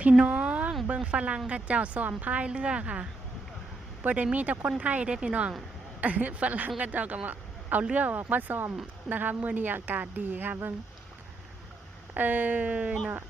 พี่น้องเบิ่งฝรั่งเขาเจ้าซ้อมพายเรือค่ะบ่ได้มีแต่คนไทยเด้พี่น้องฝรั่งเขาเจ้าก็มาเอาเรือออกมาซ้อมนะคะมื้อนี้อากาศดีค่ะเบิ่งเออเนาะ